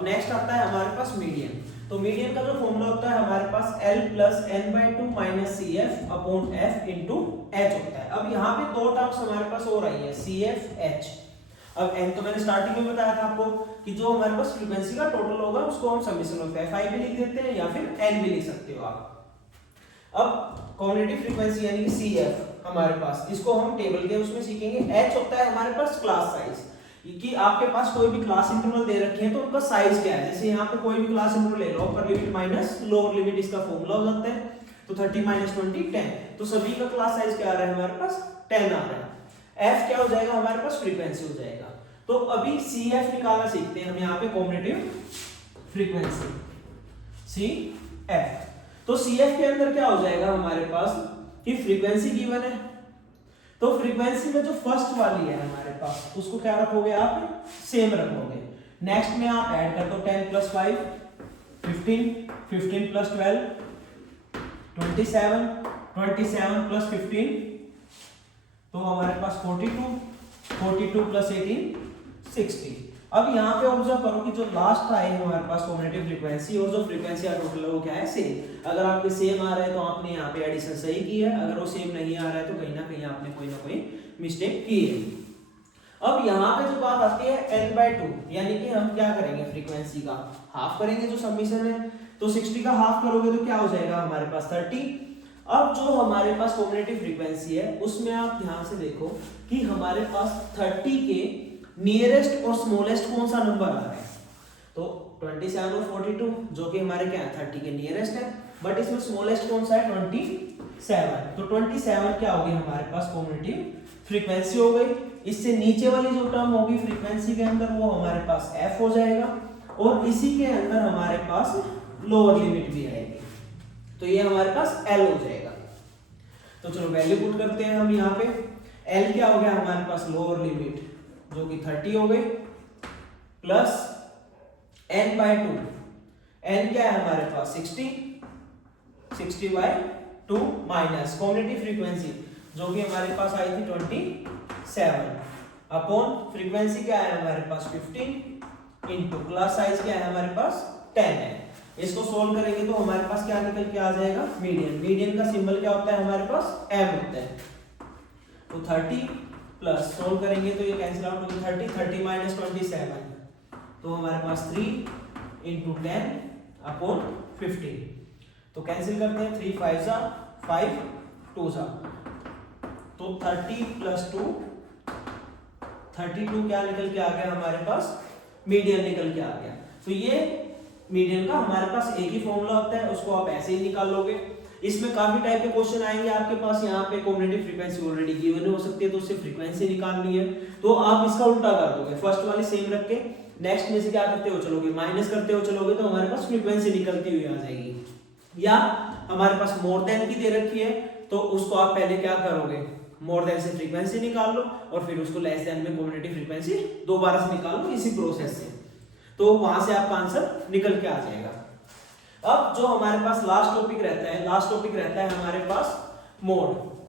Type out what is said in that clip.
अब नेक्स्ट आता है हमारे पास मीडियन। तो मीडियन का जो फॉर्मूला होता है हमारे पास L plus n/2 minus CF upon F into H होता है। अब यहाँ पे दो टर्म्स हमारे पास हो रही है CF H। अब n तो मैंने स्टार्टिंग में बताया था आपको कि जो हमारे पास फ्रीक्वेंसी का टोटल होगा उसको हम समेशन ऑफ Fi भी लिख देते हैं या फिर n भी लिख सकते हो आप। अब कॉम्बिनेटिव फ्रीक्वेंसी यानी कि CF हमारे पास, इसको हम टेबल के उसमें सीखेंगे। H होता है हमारे पास क्लास साइज, कि आपके पास कोई भी क्लास इंटरवल दे रखे हैं तो उनका साइज क्या है। जैसे यहाँ पे कोई भी क्लास इंटरवल ले लो, upper limit minus lower limit इसका फॉर्मूला हो जाता है, तो 30 माइनस 20 10, तो सभी का क्लास साइज क्या आ रहा है हमारे पास 10 आ रहा है। F क्या हो जाएगा हमारे पास फ्रीक्वेंसी हो जाएगा। तो अभी CF निकालना सीखते हैं हम यहाँ पे कॉम्बिनेटिव फ्रीक्वेंसी CF। तो CF के अंदर क्या हो जाएगा हमारे पास कि फ्रीक्वेंसी गिवन है, तो फ्रीक्वेंसी में जो फर्स्ट वाली है हमारे पास उसको क्या रखोगे आप सेम रखोगे। नेक्स्ट में आप ऐड कर दो 10 प्लस 5 15, 15 प्लस 12 27, 27 प्लस 15 तो हमारे पास 42, 42 प्लस 18 60। अब यहाँ पे ऑब्जर्व करो कि जो लास्ट आई है हमारे पास कॉम्बिनेटिव फ्रीक्वेंसी और जो फ्रीक्वेंसी का टोटल है वो क्या है सेम। अगर आपके सेम आ रहा है तो आपने यहाँ पे एडिशन सही की है, अगर वो सेम नहीं आ रहा है तो कहीं ना कहीं आपने कोई ना कोई मिस्टेक की है। अब यहाँ पे जो बात आती है n/2, यानी कि हम क्या करेंगे फ्रीक्वेंसी का हाफ करेंगे जो समीशन है, तो 60 का हाफ करोगे तो क्या हो जाएगा हमारे पास 30। अब जो हमारे पास कॉम्बिनेटिव फ्रीक्वेंसी है उसमें आप ध्यान से देखो कि हमारे पास 30 के नियरेस्ट और स्मॉलेस्ट कौन सा नंबर आ रहा है, तो 27 और 42 जो कि हमारे क्या है 30 के नियरेस्ट है, बट इसमें स्मॉलेस्ट कौन सा है 27, तो 27 क्या होगी हमारे पास कॉम्बिनेटिव फ्रीक्वेंसी हो गई। इससे नीचे वाली जो टर्म होगी फ्रीक्वेंसी के अंदर वो हमारे पास F हो जाएगा, और इसी के अंदर हमारे पास लोअर लिमिट भी आएगी, तो ये हमारे पास L हो जाएगा। तो चलो वैल्यू पुट करते हैं हम यहाँ पे। L क्या हो गया हमारे पास लोअर लिमिट जो कि 30 हो गई, प्लस n/2, n क्या है हमारे पास 60/2 माइनस कॉम्बिनेटिव फ्रीक्वेंसी जो कि हमारे पास आई थी 27 अपॉन फ्रीक्वेंसी क्या है हमारे पास 15 इंटू क्लास साइज क्या है हमारे पास 10 है। इसको सोल्व करेंगे तो हमारे पास क्या निकल के आ जाएगा मीडियन। मीडियन का सिंबल क्या होता है हमारे पास m होता है, तो 30 प्लस सोल्व करेंगे तो ये कैंसिल आउट होगा 30 माइनस 27, तो हमारे पास 3 इंटू 10 अपॉन 15, तो कैंसिल करते हैं 3 5 जा 5 2 जा, तो 30 प्लस 2 32 क्या निकल के आ गया हमारे पास मीडियन निकल के आ गया। तो ये मीडियन का हमारे पास एक ही फॉर्मूला होता है, उसको आप ऐसे ही निकाल लोगे। इसमें काफी टाइप के क्वेश्चन आएंगे आपके पास, यहाँ पे कॉम्बिनेटिव फ्रीक्वेंसी ऑलरेडी गिवन हो सकती है तो उससे फ्रीक्वेंसी निकालनी है, तो आप इसका उल्टा कर दोगे, फर्स्ट वाली सेम रख के नेक्स्ट में से क्या करते हो चलोगे माइनस करते हो चलोगे तो हमारे पास फ्रीक्वेंसी निकलती हुई आ जाएगी। या हमारे पास मोर देन की दे रखी है तो उसको आप पहले क्या करोगे मोर देन से फ्रीक्वेंसी निकाल लो और फिर उसको लेस देन में कॉम्बिनेटिव फ्रीक्वेंसी दोबारा से निकाल लो इसी प्रोसेस से, तो वहां से आपका आंसर निकल के आ जाएगा। अब जो हमारे पास लास्ट टॉपिक रहता है हमारे पास मोड।